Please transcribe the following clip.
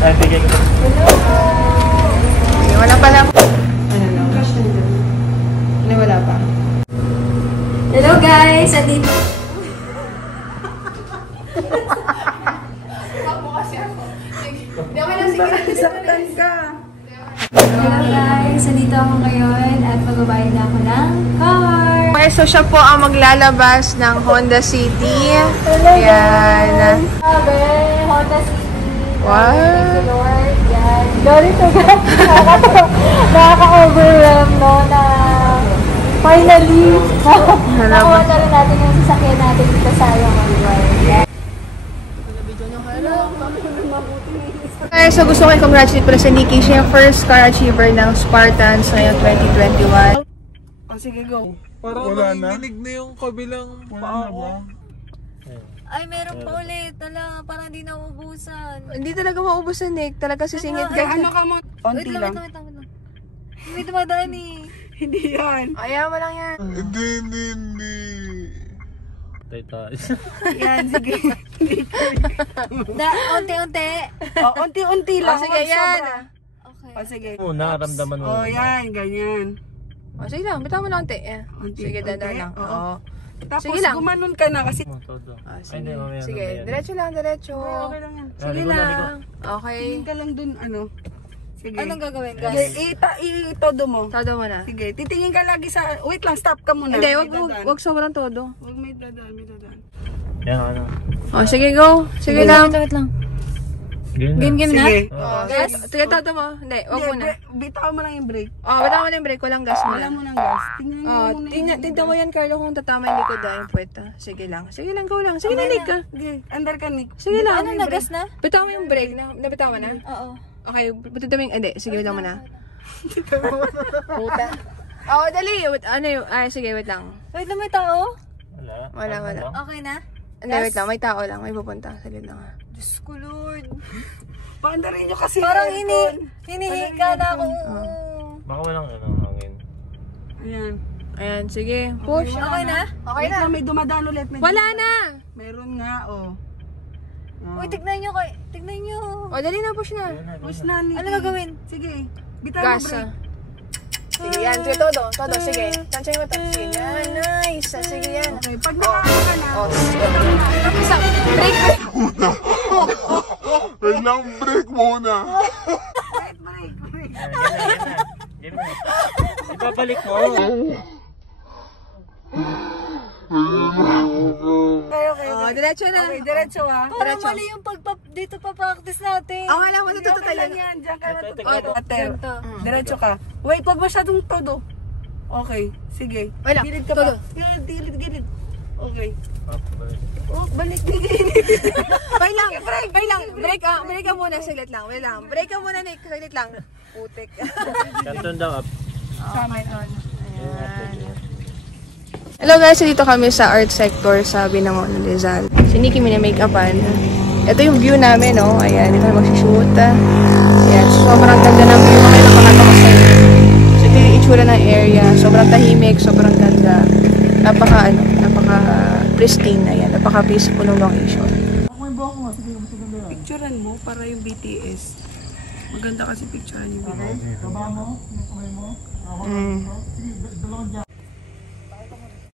Wala pa lang. Ano no? Ano wala pa? Hello guys! Andito. Hello guys! Andito ako ngayon at magbabayad na ako ng car. Okay, so siya po ang maglalabas ng Honda City. Hello Ayan. Grabe! Honda City. Wow! Thank you Lord. Yan. Sorry to guys. Nakaka-overwhelm no na finally nakuha na rin natin yung sasakyan natin dito sa Ayong Alway. Okay, so gusto ko i-congratulate pala sa Nikki. Siya yung first car achiever ng Spartans ngayong 2021. Sige, go. Parang nanginginig na yung kabilang paa ko. Ay, meron pa ulit. Tala, parang di nauubusan. Hindi talaga maubusan, Nick. Talaga sisingit ka. Ano ka mo? Onti lang. Wait lang. May dumadaan eh. Hindi yan. Ayaw mo lang yan. Hindi. Yan, sige. Unti-unti. Unti-unti lang. Sige, yan. Okay. Sige. Naramdaman mo. Yan, ganyan. Sige lang, bitaw mo lang, ante. Unti, Sige, dadaan lang. Oo. Tapos, Sige lang. gumanon ka na kasi... Sige, sige. Diretso lang, diretso. Okay lang yan. Sige lang. Okay. Tingin ka lang dun, ano. Sige. Anong gagawin, guys? Itodo mo. Todo mo na. Sige, titingin ka lagi sa... Wait lang, stop ka muna. Hindi, May dadaan. wag sobrang todo. Wag may dadaan. Yan, ano. Oh, sige, go. Sige lang. Wait lang. Game Game na? Sige. Oh, sige, todo mo. Hindi, wag mo na. Bitaw mo lang yung brake. Oh, bitaw mo na yung brake. Walang gas mo Wala lang. mo ng gas. Tingnan mo Oh, muna. tingnan mo yan, Carlo, kung tatama yung likod yung puweta. Sige lang, go lang. Sige na, Nick. Sige, under ka, Nick. Sige lang. Ano, nagas na? Bitaw mo yung brake. Nabitaw mo na? Oo. Okay, bitaw mo yung... Hindi, sige, bitaw mo na. Puta. Oh, dali. Ano yung... Ay, sige, wait lang. Wait lang, may tao? Wala. Okay na? Hindi, wait lang. May tao lang. May pupunta. Salit lang. Diyos ko, Lord. Paandarin nyo kasi. Parang aircon. hinihika na ako. Baka walang hangin. Ayan. Ayan, sige. Push. Okay na? Okay na. May dumadaan ulit. Wala na! Meron nga, oh. Uy, tignan nyo. Tignan nyo. O, dali na, push na. Push na, Nick. Ano gagawin? Sige. Bitaw mo Gas. brake. Sige, yan. Sige, todo. Sige. Tansay mo to. Sige, yan. Nice. Sige, yan. Okay, pag nakaka ka na. Oh, sige. Tapos, break. Wait lang, break muna. Brake. Game na. Ipapalik mo. Okay. Oh, diretso na. Okay, diretso ah. Parang mali yung dito pa practice natin. Ang alam mo, natututo Okay lang yan. yan. Diyan ka Ito. Ater. Ganito. Diretso ka. Wait, wag masyadong todo. Okay, sige. Wala, Gilid ka todo. pa. Gilid. Okay. Oh, balik. Gilid. Wait lang. Break ka muna. Saglit lang. Wait lang. Break ka muna, Nick. Saglit lang. Putik. Canton daw up. Hello guys, dito kami sa art sector sa Binangon, Rizal. Si Nikki mini-make-upan. Ito yung view namin, no? Ayan, dito kami magsishoot. Ayan, sobrang ganda ng view. Kami nakakatawa sa inyo. So, ito yung itsura ng area. Sobrang tahimik, sobrang ganda. Napaka pristine. Ayan, napaka-peaceful ng location. Picturean mo para yung BTS. Maganda kasi picturean yung BTS. Mm.